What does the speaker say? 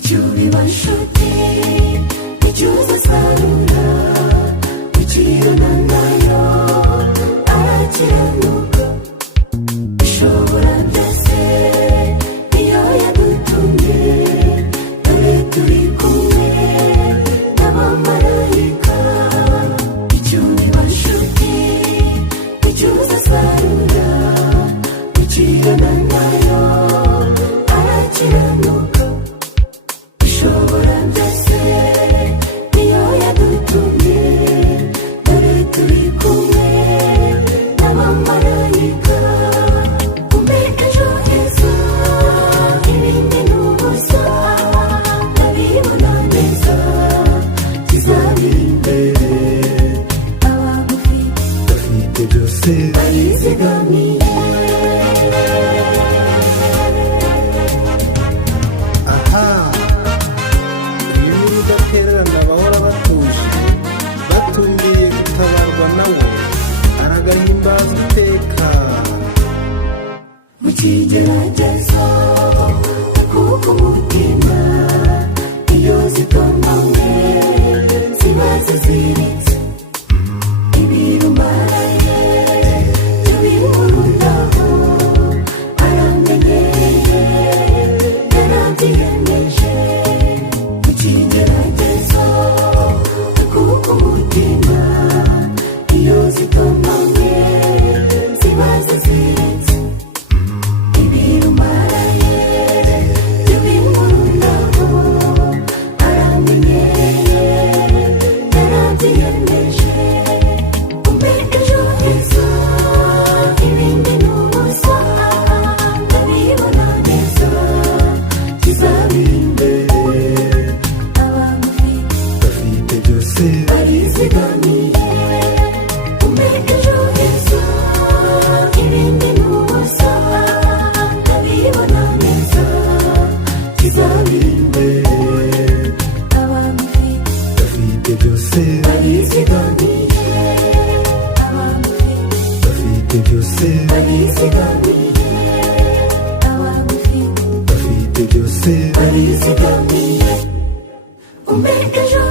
icyo biba nshuti icyo uzasarura ukirana nayo arakiranuka ishobora byose niyo yadutumye dore turi kumwe n'abamarayika icyo biba nshuti icyo uzasarura ukirana nayo arakiranuka ishobora byose niyo yadutumye dore turi kumwe n'abamarayika umpe ejo heza ibindi ni ubusa ndabibona neza kizabira imbere abagufi bafite byose barizigamiye udatererana bahora batuje batungiye gutabarwa nawe aragahimbaza iteka mu kigeragezo kuko umutima iyo zitontomye ziba ziziritse ibirumaraye tubimurundaho aramenyereye yarabyiyemeje mu kigeragezo kuko umutima iyo zitontomye ziba ziziritse ibirumaraye tubimurundaho aramenyereye yarabyiyemeje umpe ejo heza ibindi ni ubusa ndabibona neza kizabira imbere abagufi bafite byose barizigamiye umpe ejo heza ibindi ni ubusa ndabibona neza kizabira imbere abagufi bafite byose barizigamiye abagufi bafite byose barizigamiye abagufi bafite byose barizigamiye umpe ejo